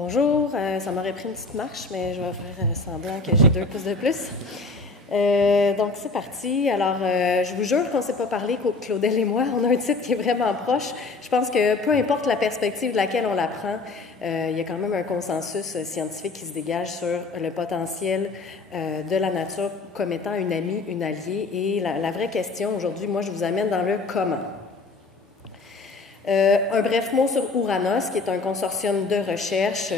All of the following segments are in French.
Bonjour, ça m'aurait pris une petite marche, mais je vais faire semblant que j'ai 2 pouces de plus. Donc, c'est parti. Alors, je vous jure qu'on ne s'est pas parlé, Claudel et moi. On a un titre qui est vraiment proche. Je pense que peu importe la perspective de laquelle on la prend, il y a quand même un consensus scientifique qui se dégage sur le potentiel de la nature comme étant une amie, une alliée. Et la vraie question aujourd'hui, moi, je vous amène dans le comment. Un bref mot sur Ouranos, qui est un consortium de recherche.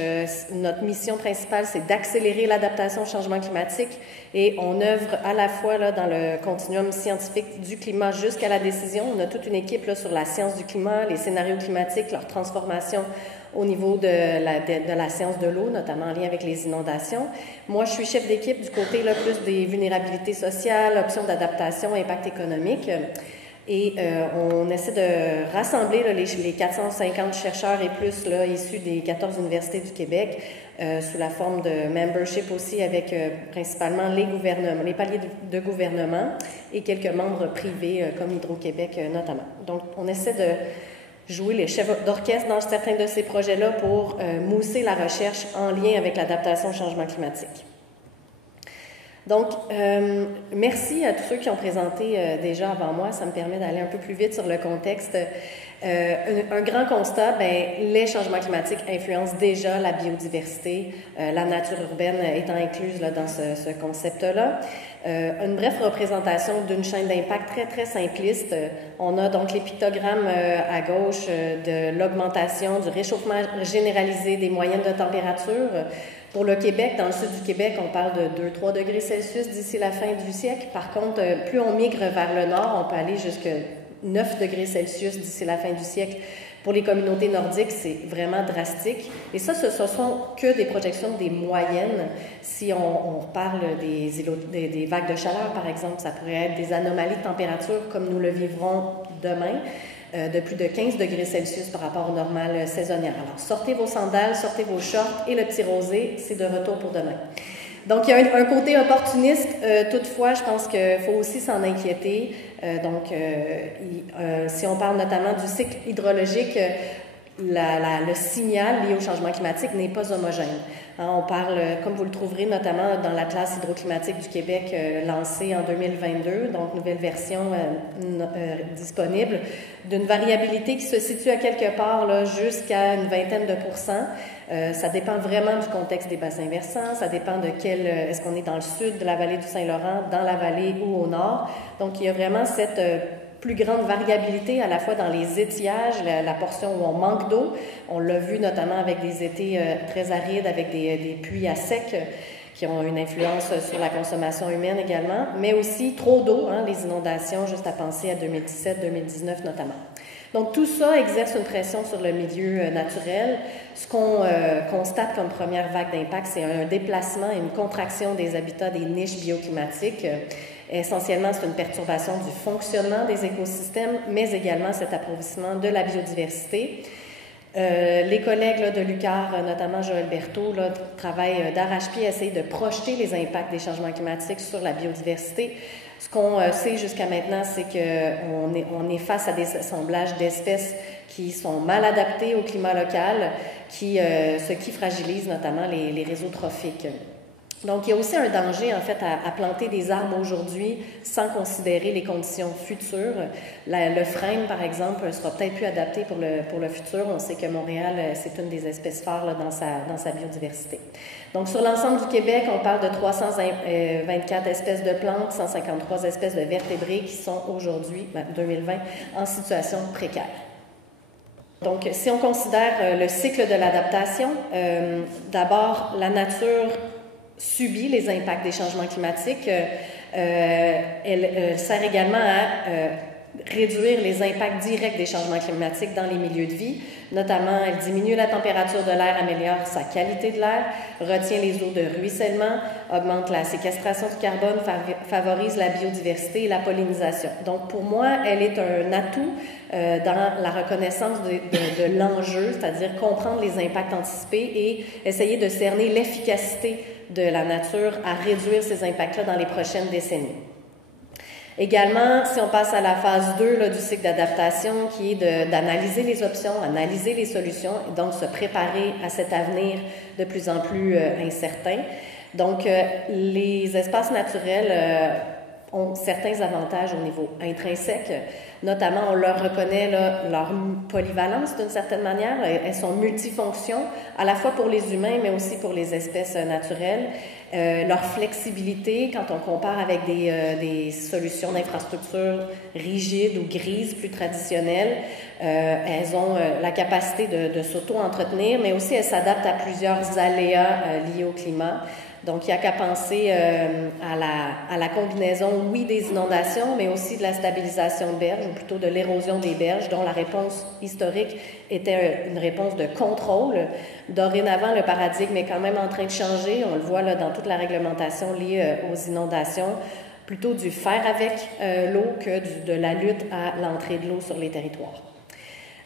Notre mission principale, c'est d'accélérer l'adaptation au changement climatique et on œuvre à la fois là, dans le continuum scientifique du climat jusqu'à la décision. On a toute une équipe là, sur la science du climat, les scénarios climatiques, leur transformation au niveau de la science de l'eau, notamment en lien avec les inondations. Moi, je suis chef d'équipe du côté là, plus des vulnérabilités sociales, options d'adaptation, impact économique. Et on essaie de rassembler là, les 450 chercheurs et plus là, issus des 14 universités du Québec sous la forme de membership aussi avec principalement les gouvernements, les paliers de gouvernement et quelques membres privés comme Hydro-Québec notamment. Donc, on essaie de jouer les chefs d'orchestre dans certains de ces projets-là pour mousser la recherche en lien avec l'adaptation au changement climatique. Donc, merci à tous ceux qui ont présenté déjà avant moi. Ça me permet d'aller un peu plus vite sur le contexte. Un grand constat, les changements climatiques influencent déjà la biodiversité, la nature urbaine étant incluse là, dans ce concept-là. Une brève représentation d'une chaîne d'impact très, très simpliste. On a donc les pictogrammes à gauche de l'augmentation, du réchauffement généralisé des moyennes de température. Pour le Québec, dans le sud du Québec, on parle de 2-3 degrés Celsius d'ici la fin du siècle. Par contre, plus on migre vers le nord, on peut aller jusqu'à 9 degrés Celsius d'ici la fin du siècle. Pour les communautés nordiques, c'est vraiment drastique. Et ça, ce sont que des projections des moyennes. Si on parle des vagues de chaleur, par exemple, ça pourrait être des anomalies de température comme nous le vivrons demain. De plus de 15 degrés Celsius par rapport au normal saisonnière. Alors, sortez vos sandales, sortez vos shorts et le petit rosé, c'est de retour pour demain. Donc, il y a un côté opportuniste. Toutefois, je pense qu'il faut aussi s'en inquiéter. Si on parle notamment du cycle hydrologique, le signal lié au changement climatique n'est pas homogène. On parle, comme vous le trouverez notamment dans l'Atlas hydroclimatique du Québec lancé en 2022, donc nouvelle version disponible, d'une variabilité qui se situe à quelque part là, jusqu'à une vingtaine de pourcents. Ça dépend vraiment du contexte des bassins versants, ça dépend de est-ce qu'on est dans le sud de la vallée du Saint-Laurent, dans la vallée ou au nord. Donc, il y a vraiment cette plus grande variabilité à la fois dans les étiages, la portion où on manque d'eau. On l'a vu notamment avec des étés très arides, avec des pluies à sec qui ont une influence sur la consommation humaine également, mais aussi trop d'eau, les inondations, juste à penser à 2017-2019 notamment. Donc, tout ça exerce une pression sur le milieu naturel. Ce qu'on constate comme première vague d'impact, c'est un déplacement et une contraction des habitats des niches bioclimatiques. Essentiellement, c'est une perturbation du fonctionnement des écosystèmes, mais également cet appauvrissement de la biodiversité. Les collègues là, de l'UQAR, notamment Joël Berthaud, là, travaillent d'arrache-pied à essayer de projeter les impacts des changements climatiques sur la biodiversité. Ce qu'on sait jusqu'à maintenant, c'est qu'on est face à des assemblages d'espèces qui sont mal adaptées au climat local, ce qui fragilise notamment les réseaux trophiques. Donc, il y a aussi un danger, en fait, à planter des arbres aujourd'hui sans considérer les conditions futures. Le frêne, par exemple, sera peut-être plus adapté pour le futur. On sait que Montréal, c'est une des espèces phares là, dans sa biodiversité. Donc, sur l'ensemble du Québec, on parle de 324 espèces de plantes, 153 espèces de vertébrés qui sont aujourd'hui, 2020, en situation précaire. Donc, si on considère le cycle de l'adaptation, d'abord, la nature subit les impacts des changements climatiques. Elle sert également à réduire les impacts directs des changements climatiques dans les milieux de vie. Notamment, elle diminue la température de l'air, améliore sa qualité de l'air, retient les eaux de ruissellement, augmente la séquestration du carbone, favorise la biodiversité et la pollinisation. Donc, pour moi, elle est un atout dans la reconnaissance de l'enjeu, c'est-à-dire comprendre les impacts anticipés et essayer de cerner l'efficacité de la nature à réduire ces impacts-là dans les prochaines décennies. Également, si on passe à la phase 2 là, du cycle d'adaptation, qui est d'analyser les options, analyser les solutions, et donc se préparer à cet avenir de plus en plus incertain. Donc, les espaces naturels ont certains avantages au niveau intrinsèque. Notamment, on leur reconnaît là, leur polyvalence d'une certaine manière. Elles sont multifonctions, à la fois pour les humains, mais aussi pour les espèces naturelles. Leur flexibilité, quand on compare avec des solutions d'infrastructure rigides ou grises, plus traditionnelles, elles ont la capacité de s'auto-entretenir, mais aussi elles s'adaptent à plusieurs aléas liés au climat. Donc, il n'y a qu'à penser à la combinaison, oui, des inondations, mais aussi de la stabilisation de berges, ou plutôt de l'érosion des berges, dont la réponse historique était une réponse de contrôle. Dorénavant, le paradigme est quand même en train de changer. On le voit là, dans toute la réglementation liée aux inondations, plutôt du faire avec l'eau que de la lutte à l'entrée de l'eau sur les territoires.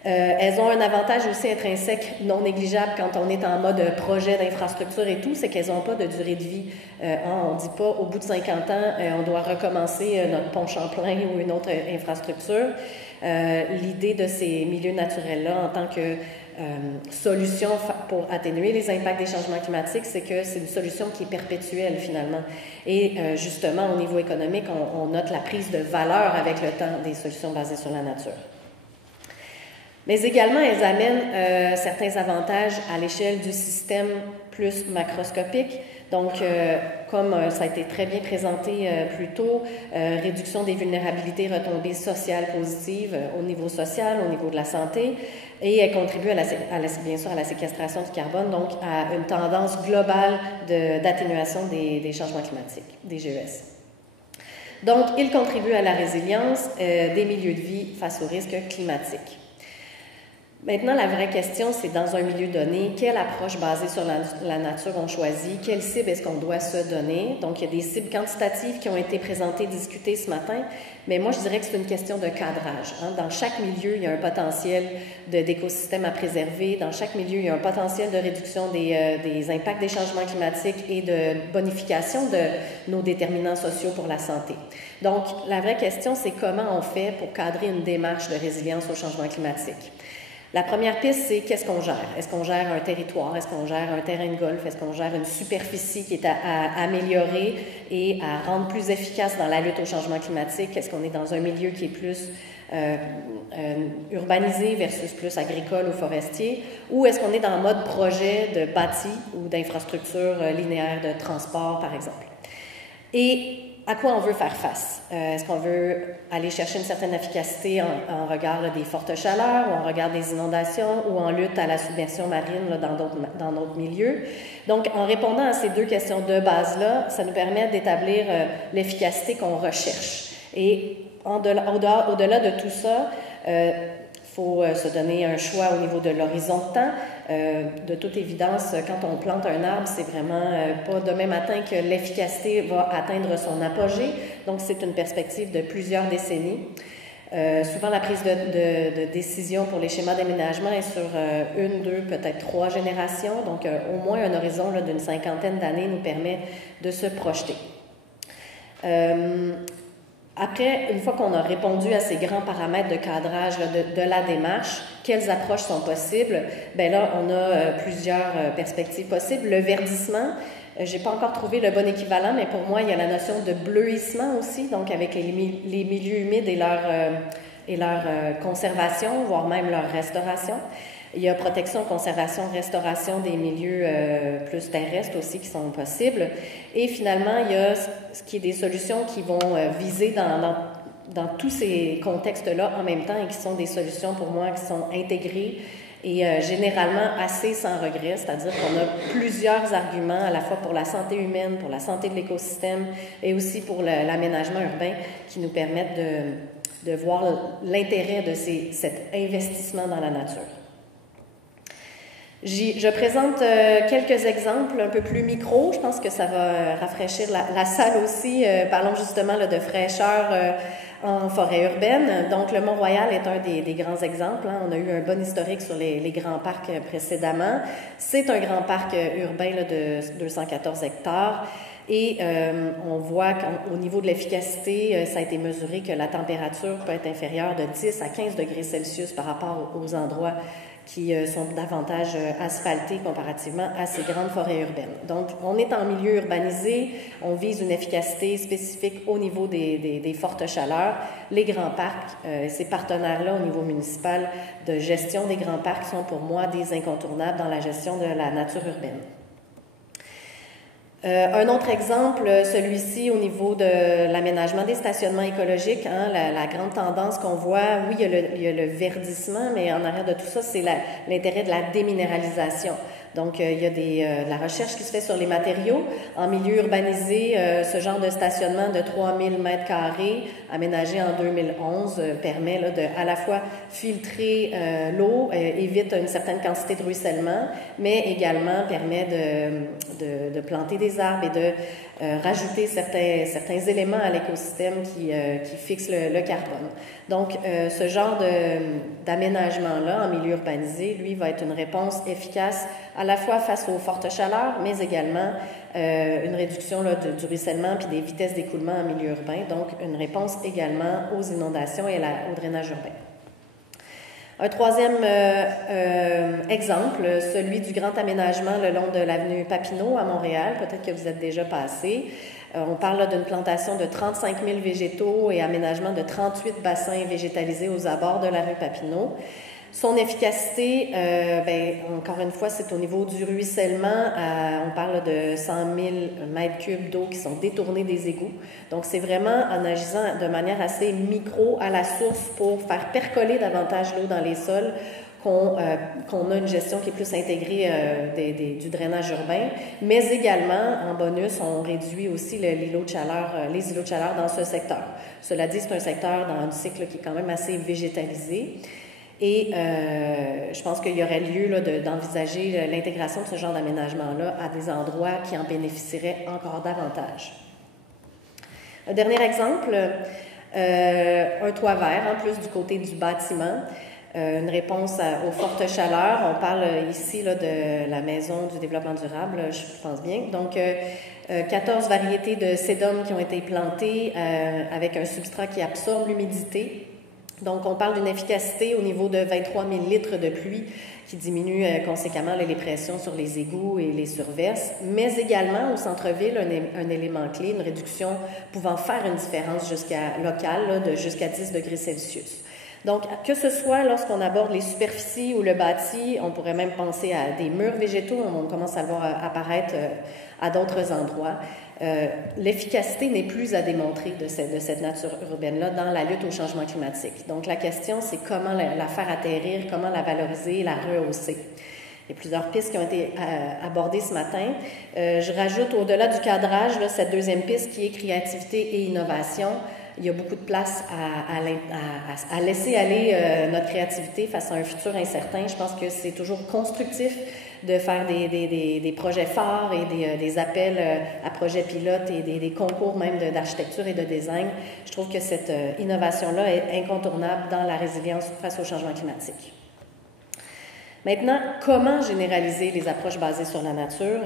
Elles ont un avantage aussi intrinsèque non négligeable quand on est en mode projet d'infrastructure et tout, c'est qu'elles n'ont pas de durée de vie. On ne dit pas au bout de 50 ans, on doit recommencer notre pont Champlain ou une autre infrastructure. L'idée de ces milieux naturels-là en tant que solution pour atténuer les impacts des changements climatiques, c'est que c'est une solution qui est perpétuelle finalement. Et justement, au niveau économique, on note la prise de valeur avec le temps des solutions basées sur la nature. Mais également, elles amènent certains avantages à l'échelle du système plus macroscopique. Donc, comme ça a été très bien présenté plus tôt, réduction des vulnérabilités, retombées sociales positives au niveau social, au niveau de la santé, et elle contribue bien sûr à la séquestration du carbone, donc à une tendance globale d'atténuation des changements climatiques, des GES. Donc, il contribue à la résilience des milieux de vie face aux risques climatiques. Maintenant, la vraie question, c'est dans un milieu donné, quelle approche basée sur la nature on choisit? Quelle cible est-ce qu'on doit se donner? Donc, il y a des cibles quantitatives qui ont été présentées, discutées ce matin, mais moi, je dirais que c'est une question de cadrage. Hein. Dans chaque milieu, il y a un potentiel d'écosystème à préserver. Dans chaque milieu, il y a un potentiel de réduction des impacts des changements climatiques et de bonification de nos déterminants sociaux pour la santé. Donc, la vraie question, c'est comment on fait pour cadrer une démarche de résilience au changement climatique? La première piste, c'est qu'est-ce qu'on gère? Est-ce qu'on gère un territoire? Est-ce qu'on gère un terrain de golf? Est-ce qu'on gère une superficie qui est à améliorer et à rendre plus efficace dans la lutte au changement climatique? Est-ce qu'on est dans un milieu qui est plus urbanisé versus plus agricole ou forestier? Ou est-ce qu'on est dans le mode projet de bâti ou d'infrastructure linéaire de transport, par exemple? Et à quoi on veut faire face? Est-ce qu'on veut aller chercher une certaine efficacité en regard des fortes chaleurs, ou en regard des inondations, ou en lutte à la submersion marine là, dans d'autres milieux? Donc, en répondant à ces deux questions de base-là, ça nous permet d'établir l'efficacité qu'on recherche. Et au-delà de tout ça, faut se donner un choix au niveau de l'horizon de temps. De toute évidence, quand on plante un arbre, c'est vraiment pas demain matin que l'efficacité va atteindre son apogée. Donc, c'est une perspective de plusieurs décennies. Souvent, la prise de décision pour les schémas d'aménagement est sur une, deux, peut-être 3 générations. Donc, au moins un horizon là, d'une 50aine d'années nous permet de se projeter. Après, une fois qu'on a répondu à ces grands paramètres de cadrage là, de la démarche, quelles approches sont possibles? Bien là, on a plusieurs perspectives possibles. Le verdissement, j'ai pas encore trouvé le bon équivalent, mais pour moi, il y a la notion de bleuissement aussi, donc avec les milieux humides et leur conservation, voire même leur restauration. Il y a protection, conservation, restauration des milieux plus terrestres aussi qui sont possibles. Et finalement, il y a ce qui est des solutions qui vont viser dans tous ces contextes-là en même temps et qui sont des solutions pour moi qui sont intégrées et généralement assez sans regret, c'est-à-dire qu'on a plusieurs arguments à la fois pour la santé humaine, pour la santé de l'écosystème et aussi pour l'aménagement urbain qui nous permettent de voir l'intérêt de cet investissement dans la nature. Je présente quelques exemples un peu plus micro. Je pense que ça va rafraîchir la salle aussi. Parlons justement là, de fraîcheur en forêt urbaine. Donc, le Mont-Royal est un des grands exemples. Hein. On a eu un bon historique sur les grands parcs précédemment. C'est un grand parc urbain là, de 214 hectares. Et on voit qu'au niveau de l'efficacité, ça a été mesuré que la température peut être inférieure de 10 à 15 degrés Celsius par rapport aux endroits qui sont davantage asphaltés comparativement à ces grandes forêts urbaines. Donc, on est en milieu urbanisé, on vise une efficacité spécifique au niveau des fortes chaleurs. Les grands parcs, ces partenaires-là au niveau municipal de gestion des grands parcs sont pour moi des incontournables dans la gestion de la nature urbaine. Un autre exemple, celui-ci au niveau de l'aménagement des stationnements écologiques, hein, la grande tendance qu'on voit, oui, il y a le verdissement, mais en arrière de tout ça, c'est l'intérêt de la déminéralisation. Donc, il y a de la recherche qui se fait sur les matériaux. En milieu urbanisé, ce genre de stationnement de 3000 mètres carrés, aménagé en 2011, permet là, de à la fois filtrer l'eau, évite une certaine quantité de ruissellement, mais également permet de planter des arbres et de rajouter certains éléments à l'écosystème qui fixent le carbone. Donc, ce genre d'aménagement-là en milieu urbanisé, lui, va être une réponse efficace à la fois face aux fortes chaleurs, mais également une réduction là, du ruissellement puis des vitesses d'écoulement en milieu urbain, donc une réponse également aux inondations et au drainage urbain. Un troisième exemple, celui du grand aménagement le long de l'avenue Papineau à Montréal, peut-être que vous êtes déjà passé. On parle d'une plantation de 35 000 végétaux et aménagement de 38 bassins végétalisés aux abords de la rue Papineau. Son efficacité, encore une fois, c'est au niveau du ruissellement. On parle de 100 000 mètres cubes d'eau qui sont détournés des égouts. Donc, c'est vraiment en agissant de manière assez micro à la source pour faire percoler davantage l'eau dans les sols qu'on a une gestion qui est plus intégrée du drainage urbain. Mais également, en bonus, on réduit aussi les îlots de chaleur dans ce secteur. Cela dit, c'est un secteur dans du cycle qui est quand même assez végétalisé. Et je pense qu'il y aurait lieu là, d'envisager l'intégration de ce genre d'aménagement-là à des endroits qui en bénéficieraient encore davantage. Un dernier exemple, un toit vert, en plus du côté du bâtiment, une réponse aux fortes chaleurs. On parle ici là, de la Maison du développement durable, je pense bien. Donc, 14 variétés de sédum qui ont été plantées avec un substrat qui absorbe l'humidité. Donc, on parle d'une efficacité au niveau de 23 000 litres de pluie qui diminue conséquemment les pressions sur les égouts et les surverses, mais également au centre-ville, un élément clé, une réduction pouvant faire une différence locale de jusqu'à 10 degrés Celsius. Donc, que ce soit lorsqu'on aborde les superficies ou le bâti, on pourrait même penser à des murs végétaux, on commence à le voir apparaître à d'autres endroits. L'efficacité n'est plus à démontrer de cette nature urbaine-là dans la lutte au changement climatique. Donc, la question, c'est comment la faire atterrir, comment la valoriser, la rehausser. Il y a plusieurs pistes qui ont été abordées ce matin. Je rajoute au-delà du cadrage là, cette deuxième piste qui est créativité et innovation. Il y a beaucoup de place à laisser aller notre créativité face à un futur incertain. Je pense que c'est toujours constructif de faire des projets phares et des appels à projets pilotes et des concours même d'architecture et de design. Je trouve que cette innovation-là est incontournable dans la résilience face au changement climatique. Maintenant, comment généraliser les approches basées sur la nature?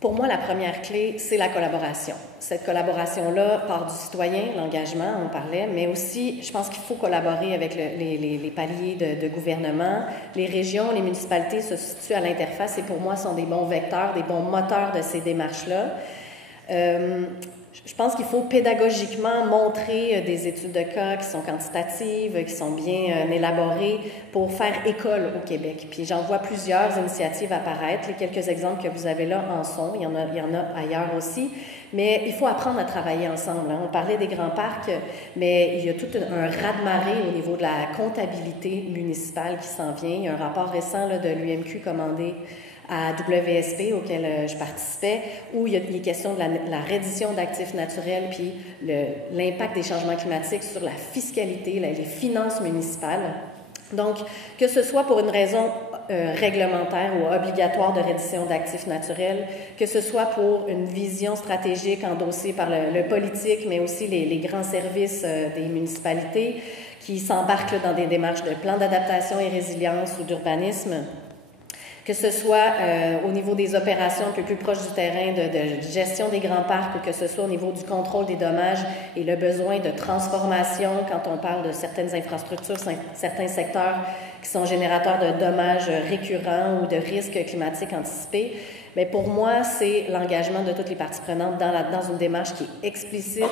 Pour moi, la première clé, c'est la collaboration. Cette collaboration-là part du citoyen, l'engagement, on parlait, mais aussi, je pense qu'il faut collaborer avec les paliers de gouvernement. Les régions, les municipalités se situent à l'interface et pour moi, sont des bons vecteurs, des bons moteurs de ces démarches-là. Je pense qu'il faut pédagogiquement montrer des études de cas qui sont quantitatives, qui sont bien élaborées pour faire école au Québec. Puis j'en vois plusieurs initiatives apparaître. Les quelques exemples que vous avez là en sont. Il y en a ailleurs aussi. Mais il faut apprendre à travailler ensemble. On parlait des grands parcs, mais il y a tout un raz-de-marée au niveau de la comptabilité municipale qui s'en vient. Il y a un rapport récent là, de l'UMQ commandé à WSP, auquel je participais, où il est question de la reddition d'actifs naturels puis l'impact des changements climatiques sur la fiscalité, les finances municipales. Donc, que ce soit pour une raison réglementaire ou obligatoire de reddition d'actifs naturels, que ce soit pour une vision stratégique endossée par le politique, mais aussi les grands services des municipalités qui s'embarquent dans des démarches de plan d'adaptation et résilience ou d'urbanisme. Que ce soit au niveau des opérations un peu plus proches du terrain, de gestion des grands parcs, ou que ce soit au niveau du contrôle des dommages et le besoin de transformation quand on parle de certaines infrastructures, certains secteurs qui sont générateurs de dommages récurrents ou de risques climatiques anticipés. Bien, pour moi, c'est l'engagement de toutes les parties prenantes dans une démarche qui est explicite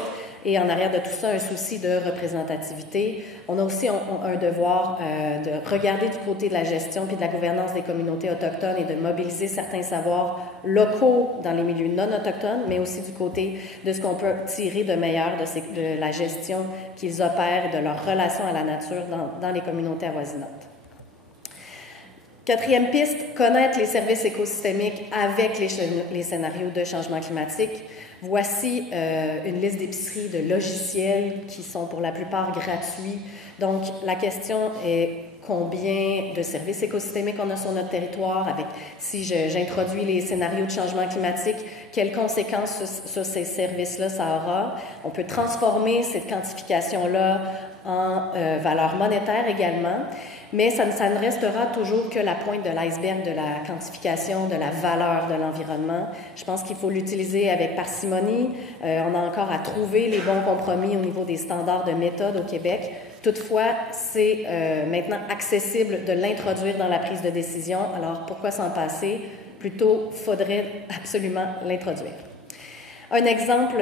et en arrière de tout ça, un souci de représentativité. On a aussi un devoir de regarder du côté de la gestion puis de la gouvernance des communautés autochtones et de mobiliser certains savoirs locaux dans les milieux non autochtones, mais aussi du côté de ce qu'on peut tirer de meilleur de la gestion qu'ils opèrent et de leur relation à la nature dans les communautés avoisinantes. Quatrième piste, connaître les services écosystémiques avec les scénarios de changement climatique. Voici une liste d'épiceries de logiciels qui sont pour la plupart gratuits. Donc, la question est combien de services écosystémiques on a sur notre territoire, avec si j'introduis les scénarios de changement climatique, quelles conséquences sur ces services-là ça aura. On peut transformer cette quantification-là en valeur monétaire également. Mais ça ne restera toujours que la pointe de l'iceberg de la quantification de la valeur de l'environnement. Je pense qu'il faut l'utiliser avec parcimonie. On a encore à trouver les bons compromis au niveau des standards de méthode au Québec. Toutefois, c'est maintenant accessible de l'introduire dans la prise de décision. Alors, pourquoi s'en passer? Plutôt, faudrait absolument l'introduire. Un exemple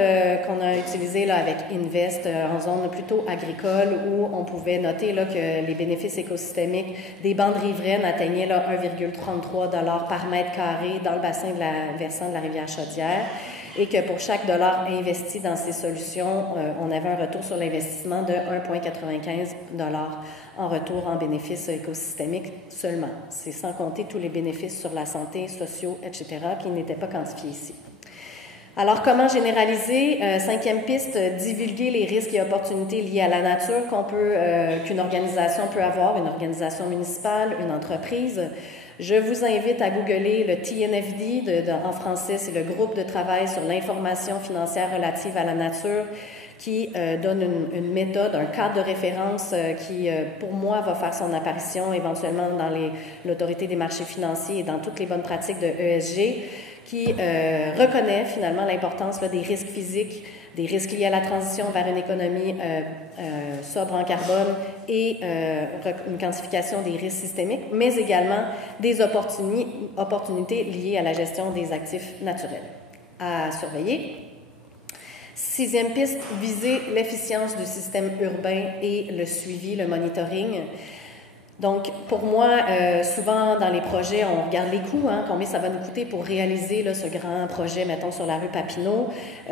qu'on a utilisé là, avec Invest en zone plutôt agricole où on pouvait noter là, que les bénéfices écosystémiques des bandes riveraines atteignaient 1,33 $ par mètre carré dans le bassin versant de la rivière Chaudière et que pour chaque dollar investi dans ces solutions, on avait un retour sur l'investissement de 1,95 $ en retour en bénéfices écosystémiques seulement. C'est sans compter tous les bénéfices sur la santé, sociaux, etc., qui n'étaient pas quantifiés ici. Alors, comment généraliser? Cinquième piste, divulguer les risques et opportunités liés à la nature qu'une organisation peut avoir, une organisation municipale, une entreprise. Je vous invite à googler le TNFD, en français, c'est le groupe de travail sur l'information financière relative à la nature, qui donne une méthode, un cadre de référence qui, pour moi, va faire son apparition éventuellement dans l'autorité des marchés financiers et dans toutes les bonnes pratiques de ESG, qui reconnaît finalement l'importance des risques physiques, des risques liés à la transition vers une économie sobre en carbone et une quantification des risques systémiques, mais également des opportunités liées à la gestion des actifs naturels. À surveiller. Sixième piste, viser l'efficience du système urbain et le suivi, le monitoring. Donc, pour moi, souvent dans les projets, on regarde les coûts, combien ça va nous coûter pour réaliser ce grand projet, mettons, sur la rue Papineau.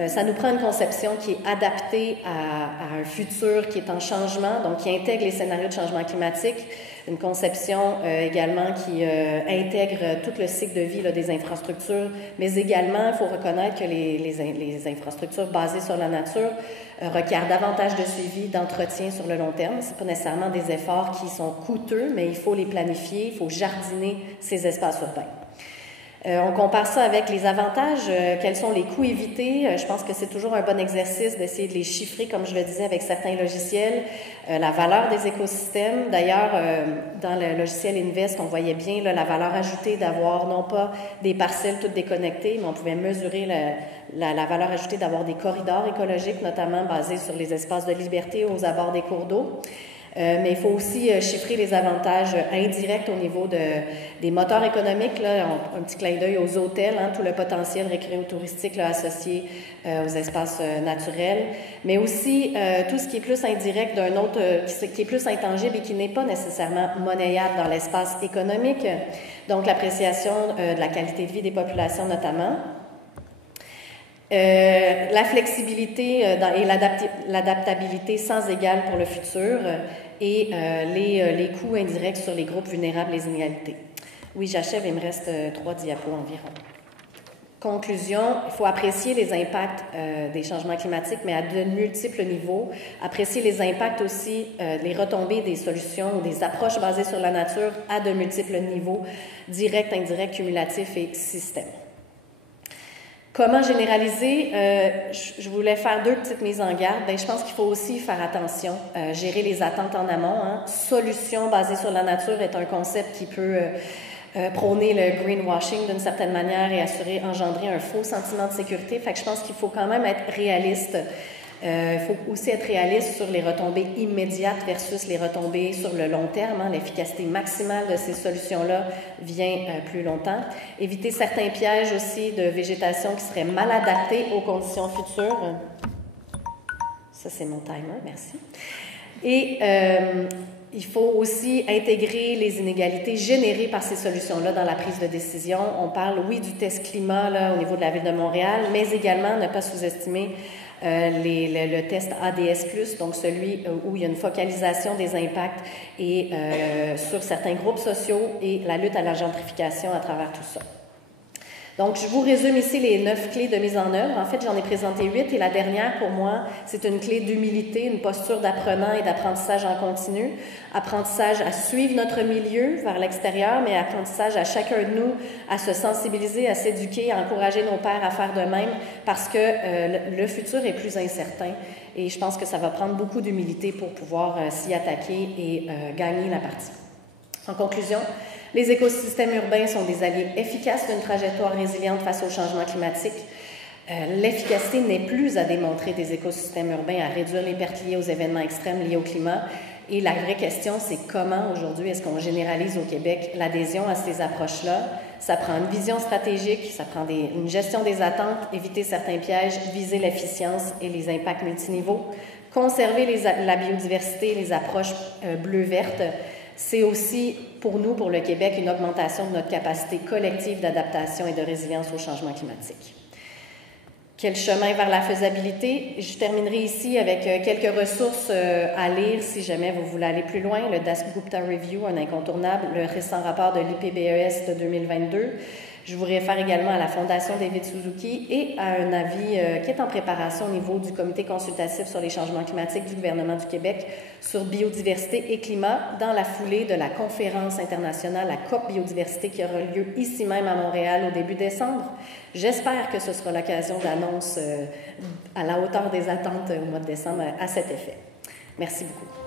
Ça nous prend une conception qui est adaptée à un futur qui est en changement, donc qui intègre les scénarios de changement climatique, une conception également qui intègre tout le cycle de vie des infrastructures, mais également, il faut reconnaître que les infrastructures basées sur la nature requièrent davantage de suivi, d'entretien sur le long terme. Ce n'est pas nécessairement des efforts qui sont coûteux, mais il faut les planifier, il faut jardiner ces espaces urbains. On compare ça avec les avantages. Quels sont les coûts évités? Je pense que c'est toujours un bon exercice d'essayer de les chiffrer, comme je le disais, avec certains logiciels. La valeur des écosystèmes. D'ailleurs, dans le logiciel Invest, on voyait bien la valeur ajoutée d'avoir non pas des parcelles toutes déconnectées, mais on pouvait mesurer la valeur ajoutée d'avoir des corridors écologiques, notamment basés sur les espaces de liberté aux abords des cours d'eau. Mais il faut aussi chiffrer les avantages indirects au niveau des moteurs économiques. Là, un petit clin d'œil aux hôtels, tout le potentiel récréo-touristique associé aux espaces naturels, mais aussi tout ce qui est plus indirect d'un autre, qui est plus intangible et qui n'est pas nécessairement monnayable dans l'espace économique. Donc, l'appréciation de la qualité de vie des populations notamment. La flexibilité et l'adaptabilité sans égal pour le futur et les coûts indirects sur les groupes vulnérables, les inégalités. Oui, j'achève, il me reste 3 diapos environ. Conclusion, il faut apprécier les impacts des changements climatiques, mais à de multiples niveaux. Apprécier les impacts aussi, les retombées des solutions ou des approches basées sur la nature à de multiples niveaux, direct, indirect, cumulatif et système. Comment généraliser? Je voulais faire 2 petites mises en garde. Je pense qu'il faut aussi faire attention, gérer les attentes en amont. Solution basée sur la nature est un concept qui peut prôner le greenwashing d'une certaine manière et engendrer un faux sentiment de sécurité. Fait que je pense qu'il faut quand même être réaliste. Il faut aussi être réaliste sur les retombées immédiates versus les retombées sur le long terme. Hein. L'efficacité maximale de ces solutions-là vient plus longtemps. Éviter certains pièges aussi de végétation qui seraient mal adaptés aux conditions futures. Ça, c'est mon timer, merci. Et il faut aussi intégrer les inégalités générées par ces solutions-là dans la prise de décision. On parle, oui, du test climat là, au niveau de la Ville de Montréal, mais également ne pas sous-estimer le test ADS+, donc celui où il y a une focalisation des impacts et sur certains groupes sociaux et la lutte à la gentrification à travers tout ça. Donc, je vous résume ici les 9 clés de mise en œuvre. En fait, j'en ai présenté 8 et la dernière, pour moi, c'est une clé d'humilité, une posture d'apprenant et d'apprentissage en continu. Apprentissage à suivre notre milieu vers l'extérieur, mais apprentissage à chacun de nous à se sensibiliser, à s'éduquer, à encourager nos pairs à faire de même parce que le futur est plus incertain et je pense que ça va prendre beaucoup d'humilité pour pouvoir s'y attaquer et gagner la partie. En conclusion, les écosystèmes urbains sont des alliés efficaces d'une trajectoire résiliente face au changement climatique. L'efficacité n'est plus à démontrer des écosystèmes urbains à réduire les pertes liées aux événements extrêmes liés au climat. Et la vraie question, c'est comment aujourd'hui est-ce qu'on généralise au Québec l'adhésion à ces approches-là? Ça prend une vision stratégique, ça prend une gestion des attentes, éviter certains pièges, viser l'efficience et les impacts multiniveaux, conserver la biodiversité, les approches bleu-vertes. C'est aussi, pour nous, pour le Québec, une augmentation de notre capacité collective d'adaptation et de résilience au changement climatique. Quel chemin vers la faisabilité? Je terminerai ici avec quelques ressources à lire si jamais vous voulez aller plus loin. Le Dasgupta Review, un incontournable, le récent rapport de l'IPBES de 2022. Je vous réfère également à la Fondation David Suzuki et à un avis qui est en préparation au niveau du Comité consultatif sur les changements climatiques du gouvernement du Québec sur biodiversité et climat dans la foulée de la conférence internationale, la COP Biodiversité, qui aura lieu ici même à Montréal au début décembre. J'espère que ce sera l'occasion d'annonce à la hauteur des attentes au mois de décembre à cet effet. Merci beaucoup.